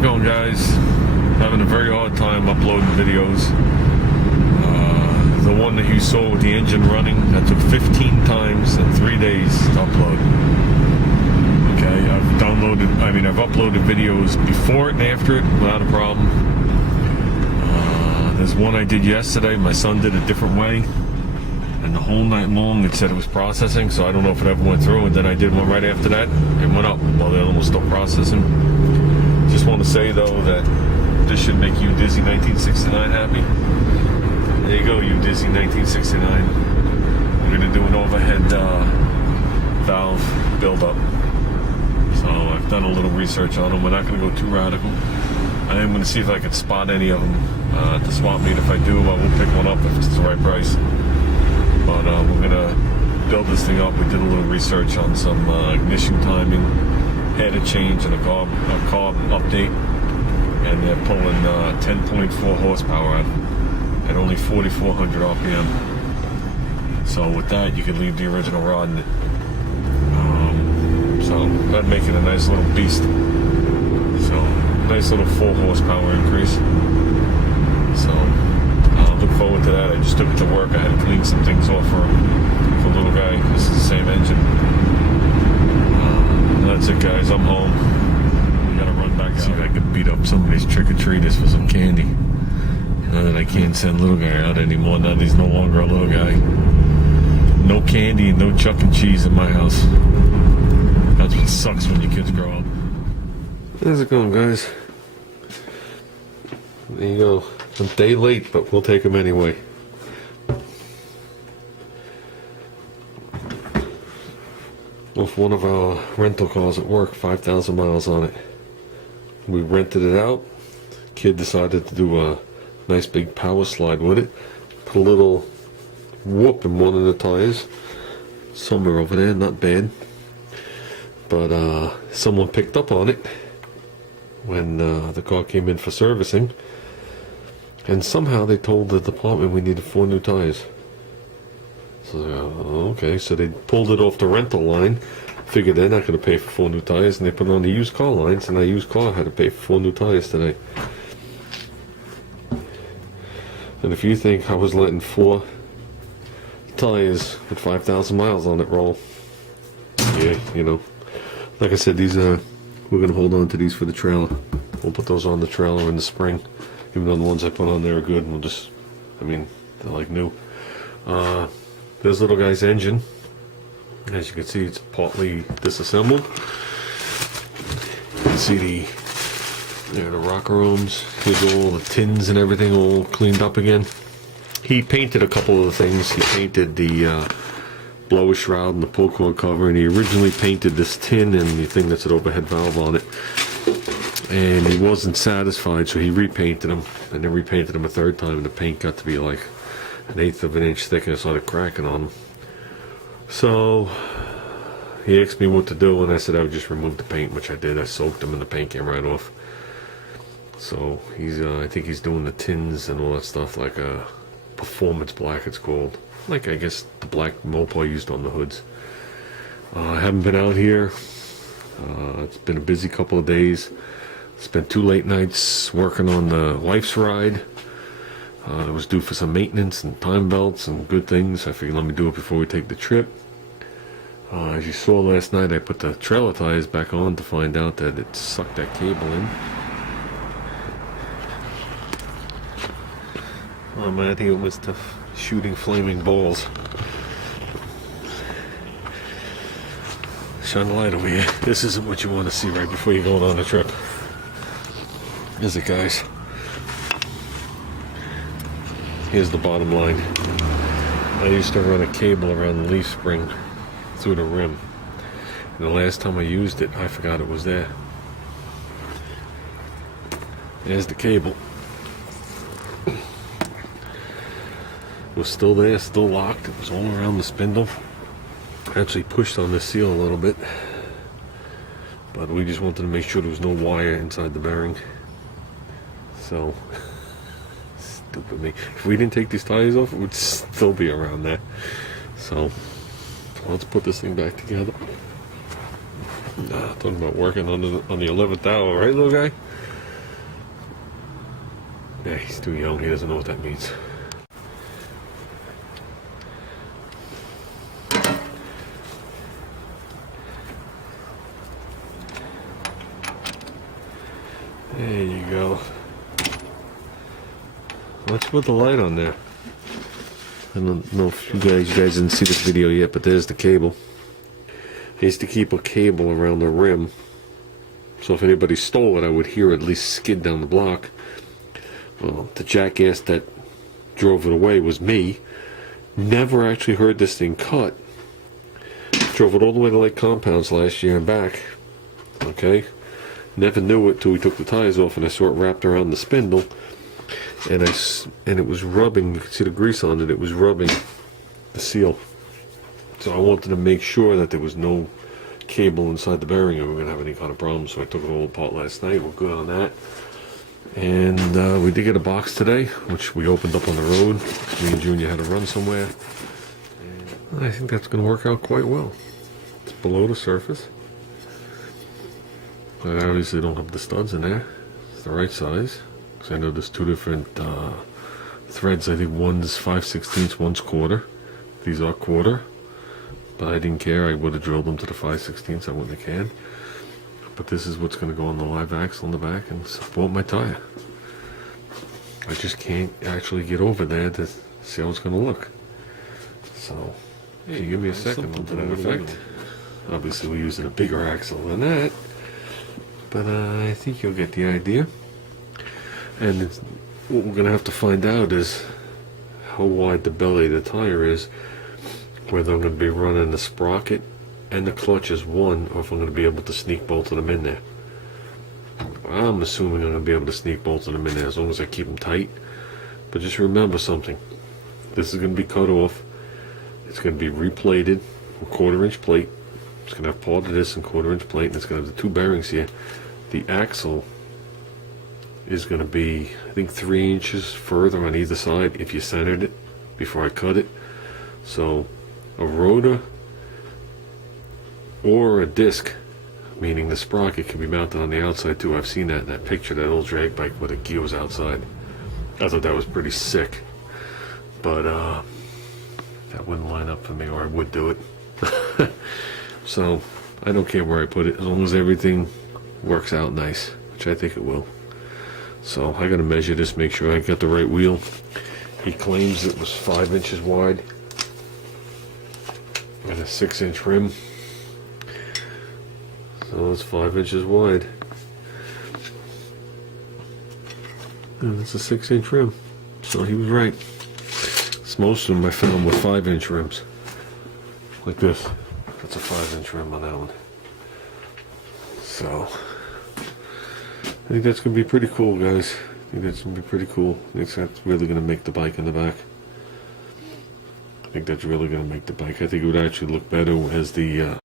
it going, guys? Having a very hard time uploading videos. The one that you saw with the engine running, that took 15 times in 3 days to upload. Okay, I've uploaded videos before it and after it without a problem. There's one I did yesterday. My son did a different way, and the whole night long it said it was processing, so I don't know if it ever went through. And then I did one right after that, and went up while the other one was still processing. Just want to say though that this should make you Dizzy 1969 happy. There you go, you Dizzy 1969. We're gonna do an overhead valve buildup. So I've done a little research on them. We're not gonna go too radical. I am gonna see if I can spot any of them at the swap meet. If I do, I will pick one up if it's the right price. But we're gonna build this thing up. We did a little research on some ignition timing, header change, and a carb update. And they're pulling 10.4 horsepower at only 4,400 RPM. So with that, you could leave the original rod in it. So that'd make it a nice little beast. So nice little 4 horsepower increase. So look forward to that. I just took it to work. I had to clean some things off for the little guy. This is the same engine. That's it, guys. I'm home. We gotta run back out. See if I can beat up somebody's trick-or-treaters for some candy. Now that I can't send little guy out anymore. Now that he's no longer a little guy. No candy and no Chuck E. Cheese in my house. That's what sucks when your kids grow up. How's it going, guys? There you go. A day late, but we'll take them anyway. With one of our rental cars at work, 5,000 miles on it. We rented it out. Kid decided to do a nice big power slide with it. Put a little whoop in one of the tires. Somewhere over there, not bad. But someone picked up on it when the car came in for servicing. And somehow they told the department we needed 4 new tires. So, okay, so they pulled it off the rental line. Figured they're not going to pay for 4 new tires, and they put it on the used car lines, and our used car had to pay for 4 new tires today. And if you think I was letting 4 tires with 5,000 miles on it roll, yeah, you know. Like I said, these we're going to hold on to these for the trailer. We'll put those on the trailer in the spring. Even though the ones I put on there are good, and we'll just, they're like new. This little guy's engine, as you can see, it's partly disassembled. You can see the rocker rooms. Here's all the tins and everything all cleaned up again. He painted a couple of the things. He painted the blower shroud and the pull cord cover, and he originally painted this tin and the thing that's an overhead valve on it. And he wasn't satisfied, so he repainted them, and then repainted them a 3rd time, and the paint got to be like 1/8 of an inch thick, and it started cracking on him. So he asked me what to do, and I said I would just remove the paint, which I did. I soaked them, and the paint came right off. So he's, I think he's doing the tins and all that stuff, like a performance black, it's called. Like, I guess, the black Mopar used on the hoods. I haven't been out here. It's been a busy couple of days. Spent 2 late nights working on the wife's ride. It was due for some maintenance and time belts and good things. I figured let me do it before we take the trip. As you saw last night, I put the trailer tires back on to find out that it sucked that cable in. Oh man, I think it was the shooting flaming balls. Shine the light over here. This isn't what you want to see right before you're going on a trip. Is it, guys? Here's the bottom line. I used to run a cable around the leaf spring through the rim. And the last time I used it, I forgot it was there. There's the cable. It was still there, still locked. It was all around the spindle. I actually pushed on this seal a little bit. But we just wanted to make sure there was no wire inside the bearing. So, stupid me. If we didn't take these tires off, it would still be around there. So, let's put this thing back together. Talking about working on the 11th hour, right, little guy? Yeah, he's too young. He doesn't know what that means. There you go. Why don't you put the light on there? I don't know if you guys didn't see this video yet, but there's the cable. I used to keep a cable around the rim, so if anybody stole it, I would hear it at least skid down the block. Well, the jackass that drove it away was me. Never actually heard this thing cut. Drove it all the way to Lake Compounds last year and back. Okay? Never knew it till we took the tires off and I saw it wrapped around the spindle. And it was rubbing, you could see the grease on it, it was rubbing the seal. So I wanted to make sure that there was no cable inside the bearing and we were going to have any kind of problem. So I took it all apart last night. We're good on that. And we did get a box today, which we opened up on the road. Me and Junior had to run somewhere. And I think that's going to work out quite well. It's below the surface. I obviously don't have the studs in there. It's the right size. Because I know there's two different threads. I think one's 5/16, one's quarter. These are quarter. But I didn't care. I would have drilled them to the 5/16. I wouldn't have cared. But this is what's going to go on the live axle in the back and support my tire. I just can't actually get over there to see how it's going to look. So, if you give me a second, I'll do that effect. Obviously, we're using a bigger axle than that. But I think you'll get the idea. And what we're going to have to find out is how wide the belly of the tire is. Whether I'm going to be running the sprocket and the clutch as one, or if I'm going to be able to sneak both of them in there. I'm assuming I'm going to be able to sneak both of them in there as long as I keep them tight. But just remember something. This is going to be cut off. It's going to be replated with 1/4-inch plate. It's going to have part of this and 1/4-inch plate, and it's going to have the two bearings here. The axle is going to be, I think, 3 inches further on either side if you centered it before I cut it. So a rotor or a disc, meaning the sprocket, can be mounted on the outside too. I've seen that in that picture, that old drag bike where the gear was outside. I thought that was pretty sick, but that wouldn't line up for me, or I would do it. So I don't care where I put it as long as everything works out nice, which I think it will. So I gotta measure this, make sure I got the right wheel. He claims it was 5 inches wide and a 6-inch rim. So it's 5 inches wide. And it's a 6-inch rim. So he was right. Most of them I found with 5-inch rims. Like this. That's a 5-inch rim on that one. So I think that's going to be pretty cool, guys. I think that's going to be pretty cool. I think that's really going to make the bike in the back. I think that's really going to make the bike. I think it would actually look better as the